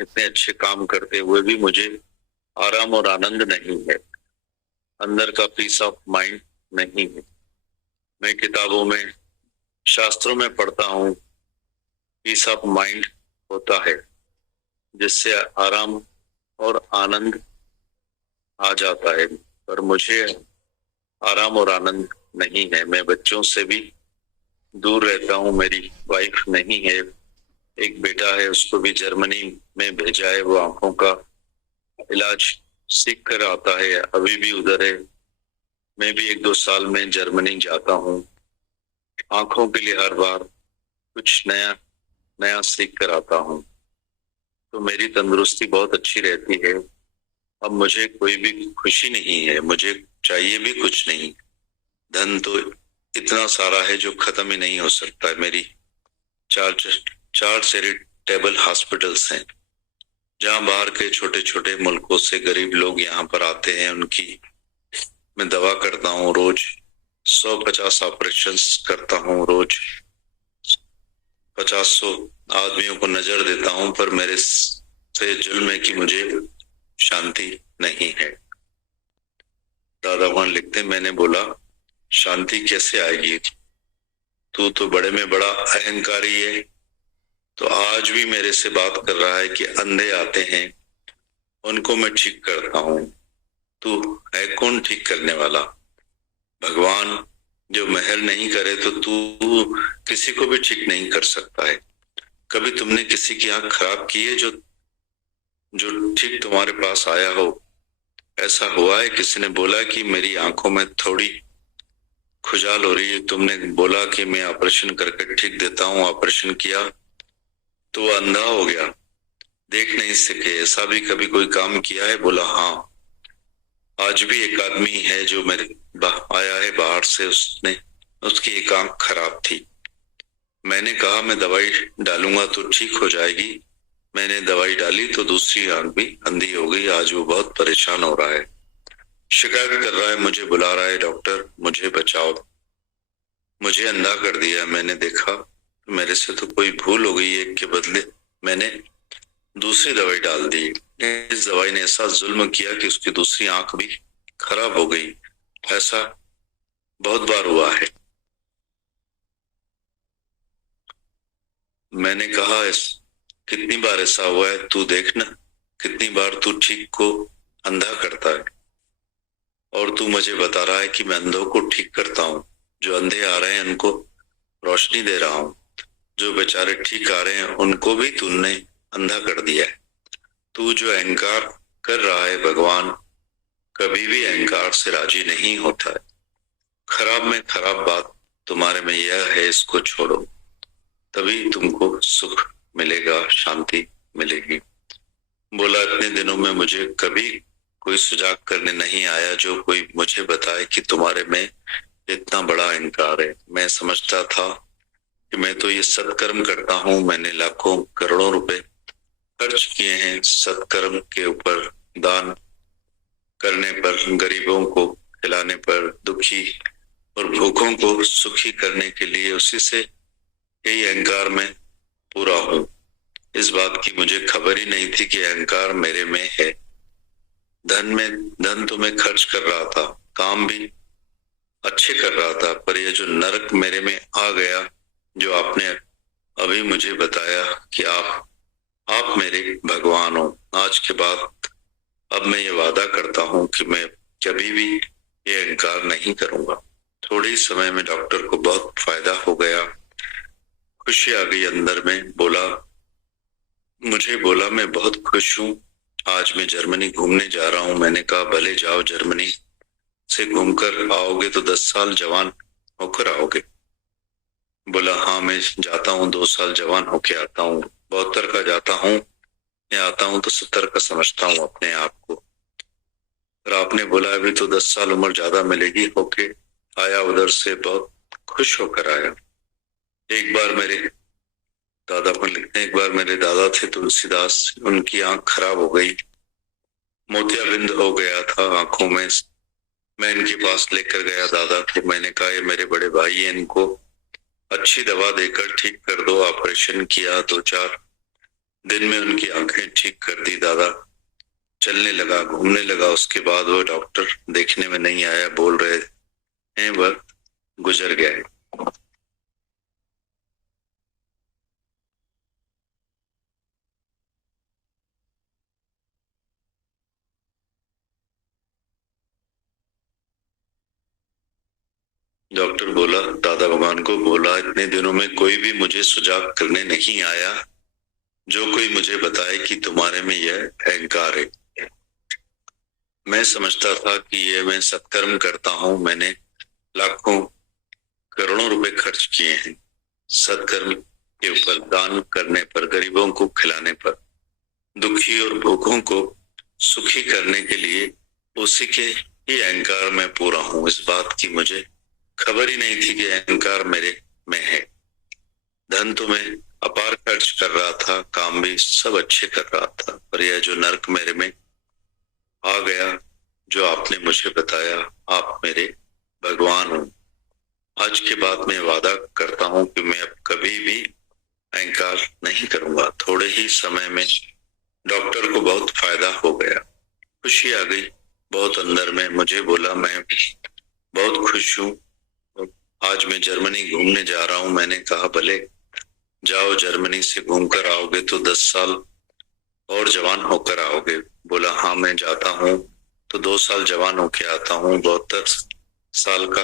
इतने अच्छे काम करते हुए भी मुझे आराम और आनंद नहीं है। अंदर का पीस ऑफ माइंड नहीं है। मैं किताबों में, शास्त्रों में पढ़ता हूँ, पीस ऑफ माइंड होता है जिससे आराम और आनंद आ जाता है, पर मुझे आराम और आनंद नहीं है। मैं बच्चों से भी दूर रहता हूँ। मेरी वाइफ नहीं है, एक बेटा है, उसको भी जर्मनी में भेजा है। वो आंखों का इलाज सीख कर आता है, अभी भी उधर है। मैं भी 1-2 साल में जर्मनी जाता हूँ। आंखों के लिए हर बार कुछ नया नया सीख कर आता हूँ, तो मेरी तंदुरुस्ती बहुत अच्छी रहती है। अब मुझे कोई भी खुशी नहीं है, मुझे चाहिए भी कुछ नहीं। धन तो इतना सारा है जो खत्म ही नहीं हो सकता है। मेरी चार चार चैरिटेबल हॉस्पिटल्स हैं, जहां बाहर के छोटे छोटे मुल्कों से गरीब लोग यहाँ पर आते हैं। उनकी मैं दवा करता हूँ रोज। 150 ऑपरेशन करता हूँ रोज। 50-100 आदमियों को नजर देता हूँ, पर मेरे से जुल्म है कि मुझे शांति नहीं है। दादा भगवान लिखते, मैंने बोला शांति कैसे आएगी, तू तो बड़े में बड़ा अहंकारी है। तो आज भी मेरे से बात कर रहा है कि अंधे आते हैं, उनको मैं ठीक करता हूँ। तू है कौन ठीक करने वाला? भगवान जो मेहर नहीं करे तो तू किसी को भी ठीक नहीं कर सकता है। कभी तुमने किसी की आंख खराब की है जो जो ठीक तुम्हारे पास आया हो? ऐसा हुआ है किसी ने बोला कि मेरी आंखों में थोड़ी खुजाल हो रही है, तुमने बोला कि मैं ऑपरेशन करके ठीक देता हूँ, ऑपरेशन किया तो वो अंधा हो गया, देख नहीं सके? ऐसा भी कभी कोई काम किया है? बोला हाँ। आज भी एक आदमी है जो मेरे आया है बाहर से, उसने उसकी एक आंख खराब थी। मैंने कहा मैं दवाई डालूंगा तो ठीक हो जाएगी। मैंने दवाई डाली तो दूसरी आंख भी अंधी हो गई। आज वो बहुत परेशान हो रहा है, शिकायत कर रहा है, मुझे बुला रहा है, डॉक्टर मुझे बचाओ, मुझे अंधा कर दिया। मैंने देखा मेरे से तो कोई भूल हो गई, एक के बदले मैंने दूसरी दवाई डाल दी। इस दवाई ने ऐसा जुल्म किया कि उसकी दूसरी आंख भी खराब हो गई। ऐसा बहुत बार हुआ है। मैंने कहा कितनी बार ऐसा हुआ है, तू देखना कितनी बार तू ठीक को अंधा करता है। और तू मुझे बता रहा है कि मैं अंधों को ठीक करता हूँ। जो अंधे आ रहे हैं उनको रोशनी दे रहा हूँ, जो बेचारे ठीक आ रहे हैं उनको भी तूने अंधा कर दिया है। तू जो अहंकार कर रहा है, भगवान कभी भी अहंकार से राजी नहीं होता है। खराब में खराब बात तुम्हारे में यह है, इसको छोड़ो, तभी तुमको सुख मिलेगा, शांति मिलेगी। बोला इतने दिनों में मुझे कभी कोई सुजाग करने नहीं आया जो कोई मुझे बताए कि तुम्हारे में इतना बड़ा अहंकार है। मैं समझता था कि मैं तो ये सत्कर्म करता हूँ, मैंने लाखों करोड़ों रुपए खर्च किए हैं सत्कर्म के ऊपर, दान करने पर, गरीबों को खिलाने पर, दुखी और भूखों को सुखी करने के लिए। उसी से यही अहंकार में पूरा हूँ। इस बात की मुझे खबर ही नहीं थी कि अहंकार मेरे में है। धन तो मैं खर्च कर रहा था, काम भी अच्छे कर रहा था, पर ये जो नरक मेरे में आ गया, जो आपने अभी मुझे बताया कि आप मेरे भगवान हो, आज के बाद अब मैं ये वादा करता हूँ कि मैं कभी भी ये अहंकार नहीं करूंगा। थोड़े ही समय में डॉक्टर को बहुत फायदा हो गया, खुशी आ गई अंदर में। बोला मैं बहुत खुश हूँ, आज मैं जर्मनी घूमने जा रहा हूँ। मैंने कहा भले जाओ, जर्मनी से घूमकर आओगे तो 10 साल जवान होकर आओगे। बोला हाँ मैं जाता हूँ, 2 साल जवान होके आता हूँ। 72 का जाता हूँ, मैं आता हूँ तो 70 का समझता हूँ अपने आप को। और आपने बोला अभी तो 10 साल उम्र ज्यादा मिलेगी। होके आया, उधर से बहुत खुश होकर आया। एक बार मेरे दादा को लिखते हैं, एक बार मेरे दादा थे तुलसीदास, उनकी आंख खराब हो गई, मोतियाबिंद हो गया था आंखों में। मैं इनके पास लेकर गया दादा को। मैंने कहा ये मेरे बड़े भाई हैं, इनको अच्छी दवा देकर ठीक कर दो। ऑपरेशन किया, 2-4 दिन में उनकी आंखें ठीक कर दी। दादा चलने लगा, घूमने लगा। उसके बाद वो डॉक्टर देखने में नहीं आया, बोल रहे हैं वह गुजर गया है। डॉक्टर बोला, दादा भगवान को बोला, इतने दिनों में कोई भी मुझे सुजाग करने नहीं आया जो कोई मुझे बताए कि तुम्हारे में यह अहंकार है। मैं समझता था कि ये मैं सत्कर्म करता हूँ। मैंने लाखों करोड़ों रुपए खर्च किए हैं सत्कर्म के ऊपर, दान करने पर, गरीबों को खिलाने पर, दुखी और भूखों को सुखी करने के लिए। उसी के ही अहंकार में पूरा हूँ। इस बात की मुझे खबर ही नहीं थी कि अहंकार मेरे में है। धन तो मैं अपार खर्च कर रहा था, काम भी सब अच्छे कर रहा था, पर यह जो नर्क मेरे में आ गया, जो आपने मुझे बताया, आप मेरे भगवान हो। आज के बाद मैं वादा करता हूँ कि मैं अब कभी भी अहंकार नहीं करूंगा। थोड़े ही समय में डॉक्टर को बहुत फायदा हो गया, खुशी आ गई बहुत अंदर में। मुझे बोला, मैं बहुत खुश हूँ, आज मैं जर्मनी घूमने जा रहा हूँ। मैंने कहा, भले जाओ, जर्मनी से घूम कर आओगे तो 10 साल और जवान होकर आओगे। बोला, हाँ मैं जाता हूँ तो 2 साल जवान होके आता हूँ, 72 साल का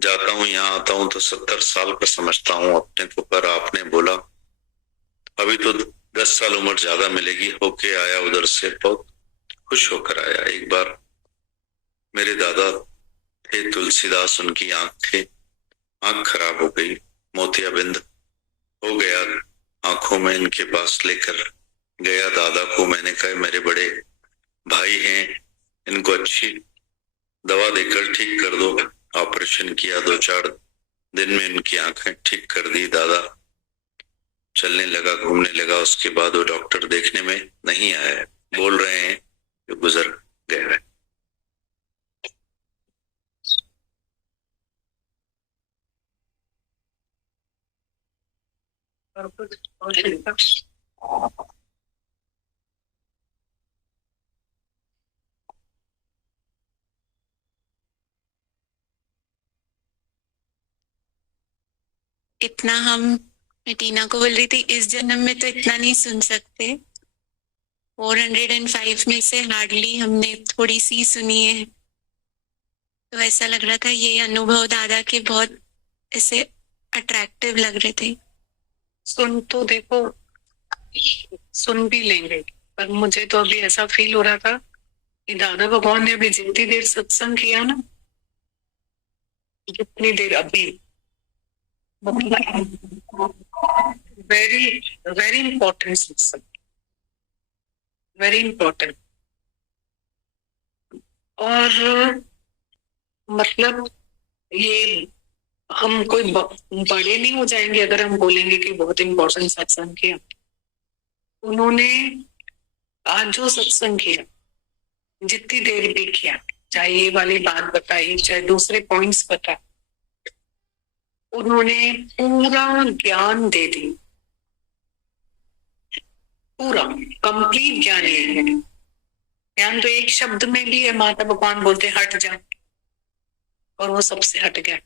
जाता हूँ, यहाँ आता हूँ तो 70 साल का समझता हूँ अपने को। पर आपने बोला अभी तो 10 साल उम्र ज्यादा मिलेगी। होके आया उधर से, बहुत खुश होकर आया। एक बार मेरे दादा थे तुलसीदास, उनकी आंख खराब हो गई, मोतियाबिंद हो गया आंखों में। इनके पास लेकर गया दादा को। मैंने कहा, मेरे बड़े भाई हैं, इनको अच्छी दवा देकर ठीक कर दो। ऑपरेशन किया, 2-4 दिन में इनकी आंखें ठीक कर दी। दादा चलने लगा, घूमने लगा। उसके बाद वो डॉक्टर देखने में नहीं आया, बोल रहे हैं कि गुजर गया है। इतना हम, मैं टीना को बोल रही थी, इस जन्म में तो इतना नहीं सुन सकते। 405 में से हार्डली हमने थोड़ी सी सुनी है। तो ऐसा लग रहा था ये अनुभव दादा के बहुत ऐसे अट्रैक्टिव लग रहे थे। सुन तो देखो, सुन भी लेंगे, पर मुझे तो अभी ऐसा फील हो रहा था कि दादा भगवान ने अभी जितनी देर सत्संग किया ना, जितनी देर अभी, वेरी वेरी इंपॉर्टेंट सत्संग, वेरी इंपॉर्टेंट। और मतलब ये हम कोई बड़े नहीं हो जाएंगे अगर हम बोलेंगे कि बहुत इंपॉर्टेंट सत्संग किया। उन्होंने आज जो सत्संग किया, जितनी देर भी किया, चाहे ये वाली बात बताई, चाहे दूसरे पॉइंट्स बताए, उन्होंने पूरा ज्ञान दे दी, पूरा कंप्लीट ज्ञान ले लिया। ज्ञान तो एक शब्द में भी है, माता भगवान बोलते हट जा, और वो सबसे हट गया।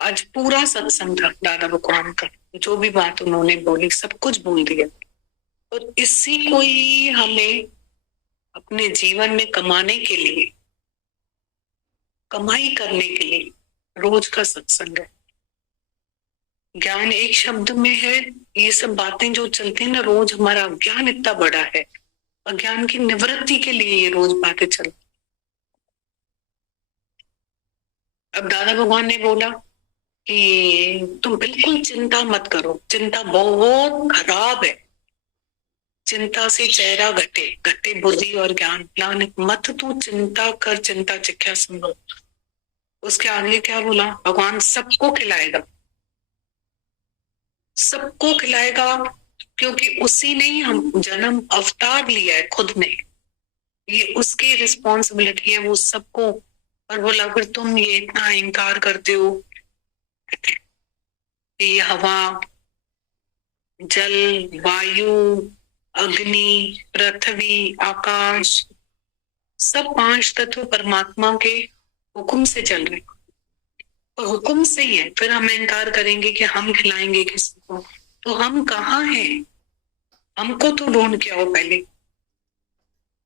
आज पूरा सत्संग था दादा भगवान का, जो भी बात उन्होंने बोली सब कुछ बोल दिया। और इसी को ही हमें अपने जीवन में कमाने के लिए, कमाई करने के लिए रोज का सत्संग है। ज्ञान एक शब्द में है। ये सब बातें जो चलती है ना रोज, हमारा ज्ञान इतना बड़ा है, और ज्ञान की निवृत्ति के लिए ये रोज बातें चलती। अब दादा भगवान ने बोला कि तुम बिल्कुल चिंता मत करो, चिंता बहुत खराब है, चिंता से चेहरा घटे, घटे बुद्धि और ज्ञान। नानक मत तू चिंता कर, चिंता चिख्या सुनो। उसके आगे क्या बोला? भगवान सबको खिलाएगा, सबको खिलाएगा, क्योंकि उसी ने ही हम जन्म अवतार लिया है खुद ने, ये उसकी रिस्पॉन्सिबिलिटी है वो सबको। और बोला, फिर तुम ये इतना अहंकार करते हो, ये हवा, जल, वायु, अग्नि, पृथ्वी, आकाश, सब 5 तत्व परमात्मा के हुक्म से चल रहे, और हुक्म से ही है। फिर हम इनकार करेंगे कि हम खिलाएंगे किसी को, तो हम कहाँ हैं? हमको तो ढूंढ के आओ पहले।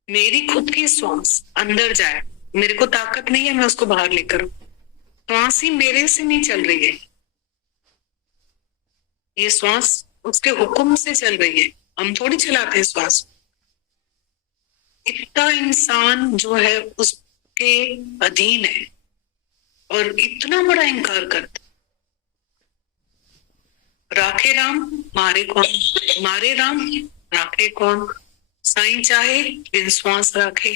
मेरी खुद की श्वास अंदर जाए, मेरे को ताकत नहीं है मैं उसको बाहर लेकर, श्वास ही मेरे से नहीं चल रही है, ये श्वास उसके हुक्म से चल रही है, हम थोड़ी चलाते हैं श्वास। इतना इंसान जो है उसके अधीन है और इतना बड़ा इनकार करता। राखे राम मारे कौन, मारे राम राखे कौन, साईं चाहे बिन श्वास राखे,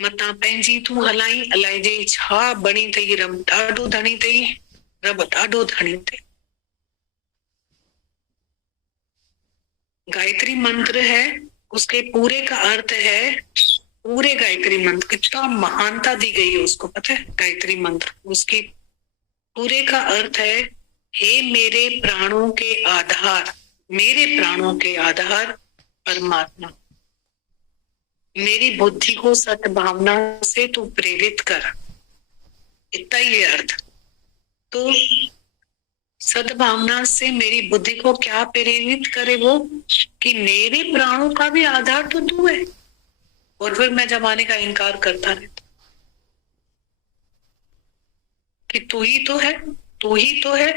मता पंहिंजी तू हलाई अलाइजे छा बणी तई, रब ॾाढो धणी तई, रब ॾाढो धणी तई। गायत्री मंत्र है, उसके पूरे का अर्थ है, पूरे गायत्री मंत्र कितना महानता दी गई है उसको, पता है? गायत्री मंत्र उसकी पूरे का अर्थ है, हे मेरे प्राणों के आधार, मेरे प्राणों के आधार परमात्मा, मेरी बुद्धि को सद्भावना से तू प्रेरित कर, इतना ही अर्थ। तो सद्भावना से मेरी बुद्धि को क्या प्रेरित करे? वो कि मेरे प्राणों का भी आधार तो तू है, और फिर मैं जमाने का इनकार करता रहता कि तू ही तो है, तू ही तो है।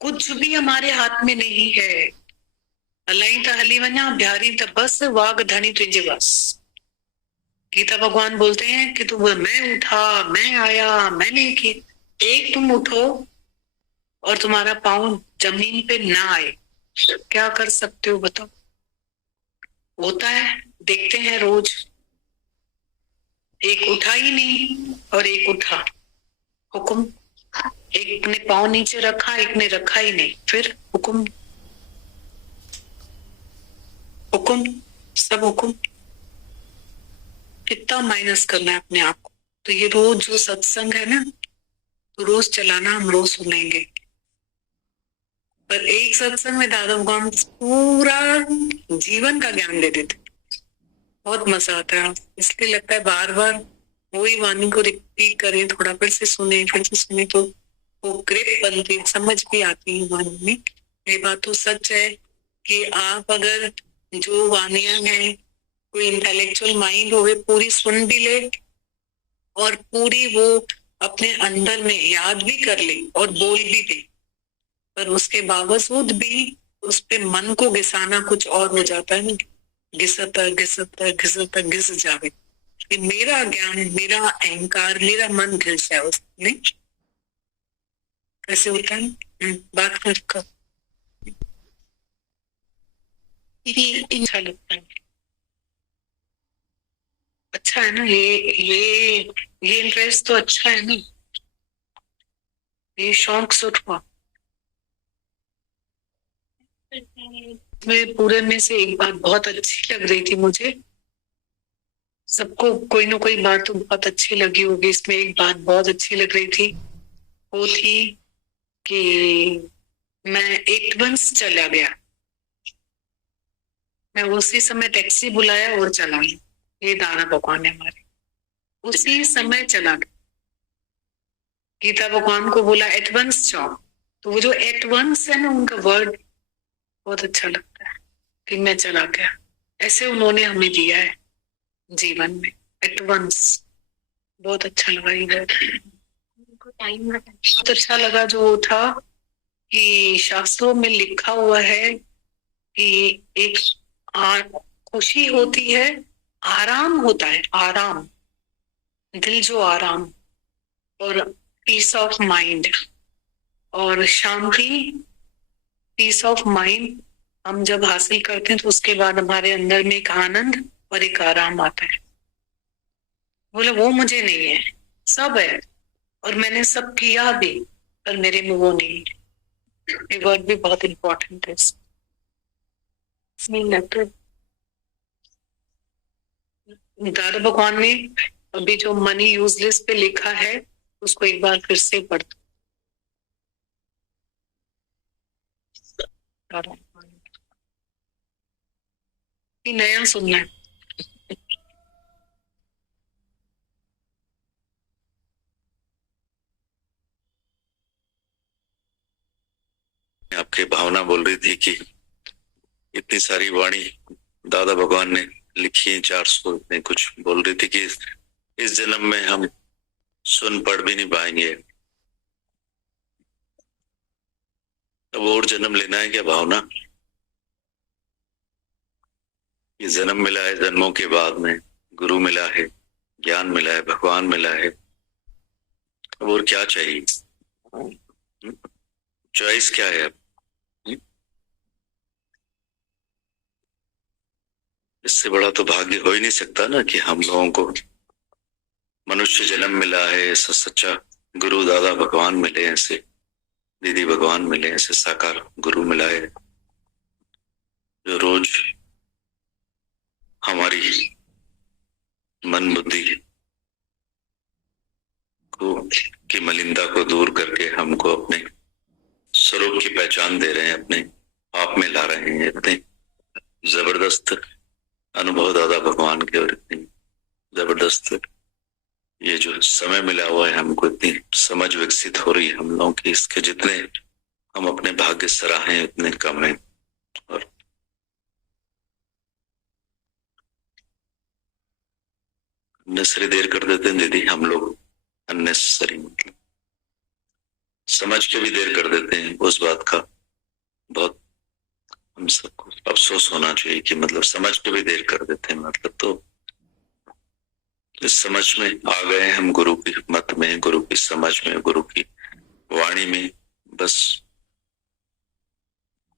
कुछ भी हमारे हाथ में नहीं है। अलाई त हली वना बिहारी त बस वाग धनी तुझे बस। गीता भगवान बोलते हैं कि तुम मैं उठा, मैं आया, मैंने की। एक तुम उठो और तुम्हारा पाँव जमीन पे ना आए, क्या कर सकते हो बताओ? होता है, देखते हैं रोज, एक उठा ही नहीं और एक उठा, हुक्म। एक ने पाँव नीचे रखा, एक ने रखा ही नहीं, फिर हुक्म हुक्म, सब हुक्म। कितना माइनस करना है अपने आप को। तो ये रोज जो सत्संग है ना, तो रोज चलाना, हम रोज सुनेंगे। पर एक सत्संग में दादा भगवान पूरा जीवन का ज्ञान दे देते, बहुत मजा आता है। इसलिए लगता है बार बार वही वाणी को रिपीट करें, थोड़ा फिर से सुने, तो वो ग्रिप बनती, समझ भी आती है वाणी में। ये बात तो सच है कि आप अगर जो वाणियां हैं, कोई इंटेलेक्चुअल माइंड होवे, पूरी सुन भी ले और पूरी वो अपने अंदर में याद भी कर ले और बोल भी दे, पर उसके बावजूद भी उस पे मन को घिसाना कुछ और हो जाता है ना, घिसता घिसता घिसता घिस जावे कि मेरा ज्ञान, मेरा अहंकार, मेरा मन घिस जाए उसमें। कैसे होता है? बात कर अच्छा लगता है, अच्छा है ना, ये इंटरेस्ट तो अच्छा है ना, ये शौक से उठवा। मैं पूरे में से एक बात बहुत अच्छी लग रही थी मुझे, सबको कोई ना कोई बात तो बहुत अच्छी लगी होगी, इसमें एक बात बहुत अच्छी लग रही थी, वो थी कि मैं एडवांस चला गया, मैं उसी समय टैक्सी बुलाया और चला गया। ये दादा भगवान है हमारे, उसी समय चला गया। गीता भगवान को बोला एडवांस जाओ, तो वो जो एडवांस है ना, उनका वर्ड बहुत अच्छा लगता है कि मैं चला गया। ऐसे उन्होंने हमें दिया है जीवन में, एडवांस। बहुत अच्छा लगा ये, बहुत अच्छा लगा जो था कि शास्त्रों में लिखा हुआ है कि एक खुशी होती है, आराम होता है, आराम, दिल जो आराम, और पीस ऑफ माइंड और शांति, पीस ऑफ माइंड हम जब हासिल करते हैं तो उसके बाद हमारे अंदर में एक आनंद और एक आराम आता है। बोले वो मुझे नहीं है, सब है और मैंने सब किया भी, पर मेरे में वो नहीं है। ये वर्ड भी बहुत इंपॉर्टेंट है। दादा भगवान ने अभी जो मनी यूजलेस पे लिखा है उसको एक बार फिर से पढ़, दादा ये नया सुनना है। आपकी भावना बोल रही थी कि इतनी सारी वाणी दादा भगवान ने लिखी है, 400 में कुछ बोल रही थी कि इस जन्म में हम सुन पढ़ भी नहीं पाएंगे। अब और जन्म लेना है क्या भावना? ये जन्म मिला है, जन्मों के बाद में गुरु मिला है, ज्ञान मिला है, भगवान मिला है, अब और क्या चाहिए? चॉइस क्या है अब? इससे बड़ा तो भाग्य हो ही नहीं सकता ना कि हम लोगों को मनुष्य जन्म मिला है, ऐसा सच्चा गुरु दादा भगवान मिले, ऐसे दीदी भगवान मिले, ऐसे साकार गुरु मिला है जो रोज हमारी मन बुद्धि को की मलिनता को दूर करके हमको अपने स्वरूप की पहचान दे रहे हैं, अपने आप में ला रहे हैं। इतने जबरदस्त अनुभव दादा भगवान के और इतनी जबरदस्त ये जो समय मिला हुआ है हमको, इतनी समझ विकसित हो रही है हम लोगों की, इसके जितने हम अपने भाग्य सराहें उतने कम है। और अननेसरी देर कर देते हैं दीदी हम लोग, अननेसरी मतलब समझ के भी देर कर देते हैं। उस बात का बहुत हम सबको अफसोस होना चाहिए कि मतलब समझ के भी देर कर देते हैं। मतलब तो इस समझ में आ गए हम, गुरु की मत में, गुरु की समझ में, गुरु की वाणी में, बस